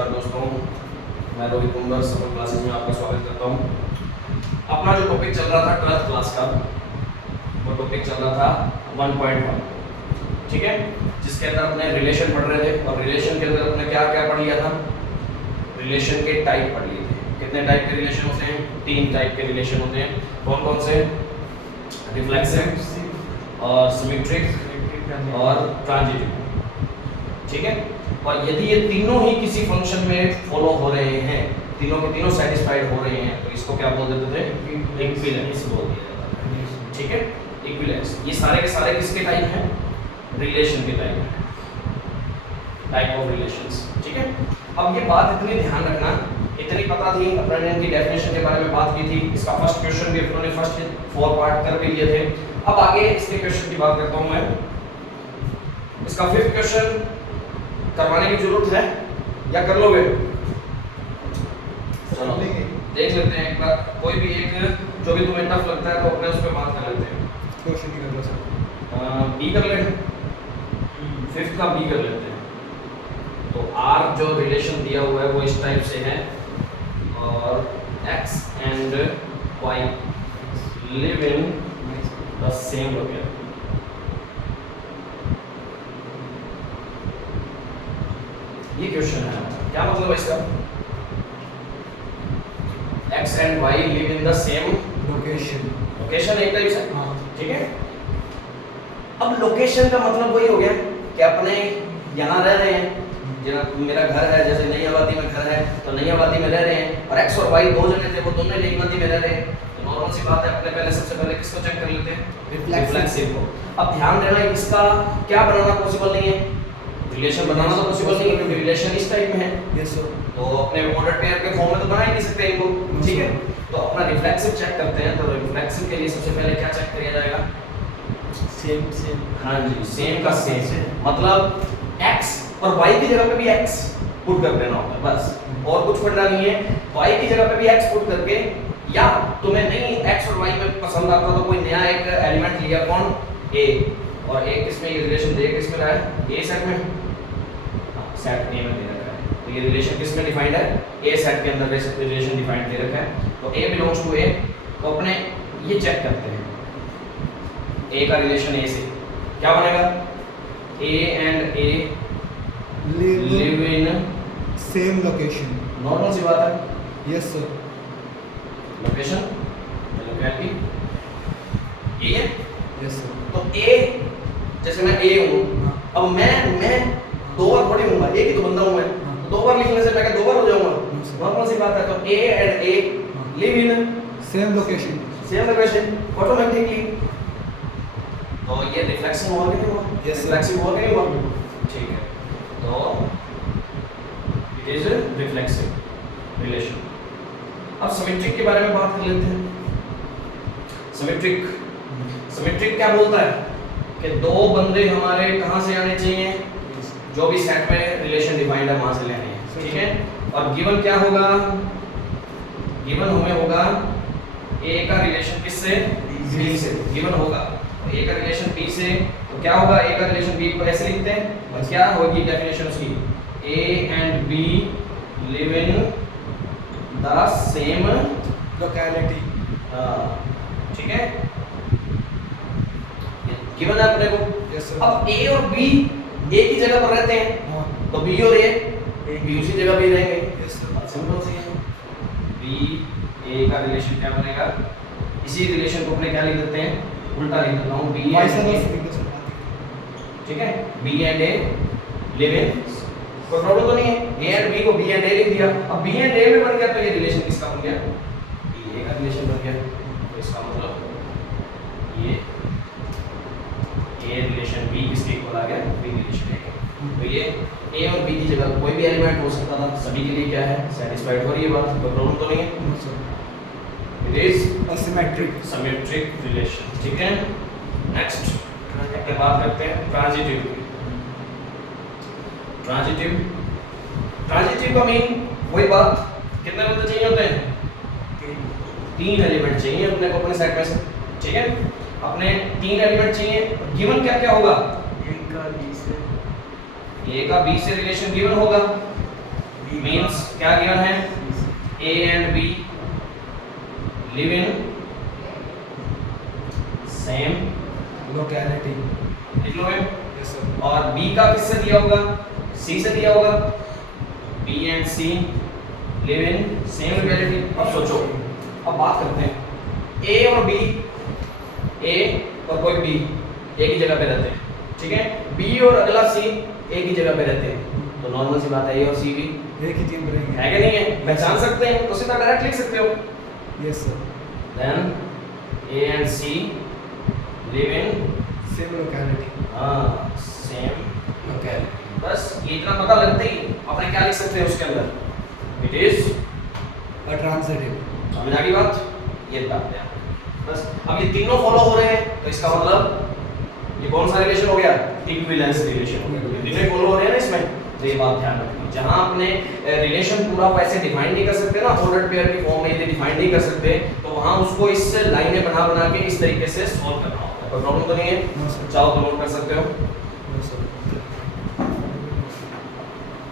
नमस्कार दोस्तों, मैं रोहित कुंबर समर क्लासेस में आपका स्वागत करता हूँ। अपना जो टॉपिक चल रहा था 12th क्लास का, वो टॉपिक चल रहा था 1.1, ठीक है, जिसके अंदर अपने रिलेशन पढ़ रहे थे। और रिलेशन के अंदर अपने क्या क्या पढ़ लिया था, रिलेशन के टाइप पढ़ लिए थे। कितने टाइप के रिलेशन होते हैं? 3 टाइप के रिलेशन होते हैं। कौन कौन से? रिफ्लेक्सिव और सिमेट्रिक और ट्रांजिटिव, ठीक है। और यदि ये तीनों ही किसी फंक्शन में फॉलो हो रहे हैं, तीनों के तीनों सेटिस्फाइड हो रहे हैं, तो इसको क्या बोल देते थे? इक्विवेलेंस बोल दिया जाता है, ठीक है। इक्विवेलेंस, ये सारे के सारे किसके टाइप हैं? रिलेशन के टाइप हैं, टाइप ऑफ रिलेशंस, ठीक है। अब ये बात इतनी ध्यान रखना, इतनी पता थी, अपन ने इनकी डेफिनेशन के बारे में बात की थी। इसका फर्स्ट क्वेश्चन भी अपनों ने फर्स्ट 4 पार्ट कर भी लिए थे। अब आगे इसके क्वेश्चन की बात करता हूं मैं। इसका 5th क्वेश्चन करवाने की जरूरत है या कर लोगे? चलो देख लेते हैं एक बार, कोई भी एक जो भी तुम्हें टफ लगता है तो अपने उस पर बात कर लेते हैं। क्वेश्चन की कर लो सर। बी कर लेते हैं, 5th का बी कर लेते हैं। तो आर जो रिलेशन दिया हुआ है वो इस टाइप से है, और x and y live in the same location. ये क्वेश्चन है, क्या मतलब है इसका? x and y live in the same location. Location एक टाइप से, हाँ। ठीक है। अब लोकेशन का मतलब वही हो गया कि अपने यहाँ रह रहे हैं, मेरा घर है, जैसे नई आबादी में घर है, तो नई आबादी में रह रहे हैं, और x और y 2 जने थे, वो दोनों नई आबादी में रह रहे हैं। तो नॉर्मल सी बात है, अपने पहले सबसे पहले किसको चेक कर लेते हैं? रिफ्लेक्सिव को। अब ध्यान देना, इसका क्या बनाना पॉसिबल नहीं है, रिलेशन बनाना तो पॉसिबल नहीं है, क्योंकि रिलेशन इस टाइप में है। Yes sir. तो अपने ऑर्डर पेयर के फॉर्म में तो बना ही नहीं सकते इनको, ठीक है। तो अपना रिफ्लेक्सिव चेक करते हैं। तो रिफ्लेक्सिव के लिए सबसे पहले क्या चेक किया जाएगा? सेम। हाँ जी, सेम का सेम, मतलब x और y की जगह पे भी x पुट कर देना होगा, बस, और कुछ पढ़ना नहीं है। y की जगह पे भी x पुट करके, या तुम्हें नहीं x और y में पसंद आता तो कोई नया एक एलिमेंट लिया, कौन? a, और a किसमें ये रिलेशन दे, किसमें रहा है? a सेट में, सेट a में दे रखा है। तो ये रिलेशन किसमें डिफाइंड है? a सेट के अंदर रिलेशन डिफाइंड दे रखा है। तो a बिलोंग्स टू a। तो अपने ये चेक करते हैं, a का रिलेशन a से क्या बनेगा? a and a live in same location. Normal सी बात है। Yes sir. लोकेशन लोकेलिटी ये है। Yes sir. तो a, जैसे मैं a हूँ, अब मैं 2 बार थोड़ी हूँगा, एक ही तो बंदा हूँ मैं, तो 2 बार लिखने से मैं क्या 2 बार हो जाऊँगा? नॉर्मल सी बात है। तो a and a live in same location. Same location automatically. तो ये रिफ्लेक्शन हुआ कि नहीं हुआ? Yes, sir. रिफ्लेक्सिव हुआ कि नहीं हुआ? ठीक है, तो इट इज रिफ्लेक्सिव रिलेशन। अब सिमेट्रिक के बारे में बात कर लेते हैं। सिमेट्रिक क्या बोलता है कि 2 बंदे हमारे कहाँ से आने चाहिए? जो भी सेट में रिलेशन डिफाइंड है वहां से लेने हैं, ठीक है। और गिवन क्या होगा? गिवन हमें होगा a का रिलेशन किससे? b से गिवन होगा। a का रिलेशन b से, तो क्या होगा? a का रिलेशन b को ऐसे लिखते हैं, और क्या होगी डेफिनेशन उसकी? a and b live in the same locality. ठीक है, गिवन है अपने को। Yes sir. अब a और b एक ही जगह पर रहते हैं, हाँ। तो b और a b उसी जगह भी रहेंगे। Yes sir. सिंपल सी है। b a का रिलेशन क्या बनेगा? इसी रिलेशन को अपने क्या लिख देते हैं? उल्टा लिख देता हूँ, b and a, ठीक है। b एंड a लिव इन, कोई प्रॉब्लम तो नहीं है। a एंड b को b एंड a लिख दिया। अब b एंड a में बन गया, तो ये रिलेशन किसका बन गया? b a का रिलेशन बन गया। तो इसका मतलब ये a रिलेशन b किसके इक्वल आ गया? b रिलेशन a के। तो ये a और b की जगह कोई भी एलिमेंट हो सकता था, सभी के लिए क्या है? सेटिस्फाइड हो रही है बात, कोई प्रॉब्लम तो नहीं है। इट इज सिमेट्रिक रिलेशन, ठीक है। नेक्स्ट के बात करते हैं ट्रांजिटिव। ट्रांजिटिव का मीन वही बात, कितने बंदे चाहिए होते हैं? 3 एलिमेंट चाहिए अपने को अपने सेट में से, ठीक है। अपने 3 एलिमेंट चाहिए। गिवन क्या क्या होगा? a का b से ए का बी से रिलेशन गिवन होगा, मीन्स क्या गिवन है, A and B live in same locality. लिख लो है। Yes sir. और बी का किससे दिया होगा, सी से दिया होगा, B and C live in same locality. अब सोचो, अब बात करते हैं ए और बी, ए और कोई बी एक ही जगह पे रहते हैं, ठीक है, बी और अगला सी एक ही जगह पे रहते हैं, तो नॉर्मल सी बात है ए और सी भी एक ही टीम रहेंगे। है कि नहीं है, पहचान सकते हैं, तो सीधा डायरेक्ट लिख सकते हो। Yes sir. Then A and C live in same locality. Same locality. बस ये इतना पता लगता ही अपने क्या लिख सकते हैं उसके अंदर, इट इज अ ट्रांजिटिव। समझ आ गई बात, ये बात है बस। अब ये तीनों फॉलो हो रहे हैं, तो इसका मतलब ये कौन सा रिलेशन हो गया, इक्विवेलेंस रिलेशन हो गया, तीनों फॉलो हो रहे हैं ना इसमें, तो ये बात ध्यान रखनी। जहां अपने रिलेशन पूरा वैसे डिफाइन नहीं कर सकते ना, ऑर्डर्ड पेयर की फॉर्म में यदि डिफाइन नहीं कर सकते, तो वहां उसको इस लाइनें बना बना के इस तरीके से सॉल्व करना होगा। कोई प्रॉब्लम तो नहीं है, नो सर। चाहो तो नोट कर सकते हो। No sir.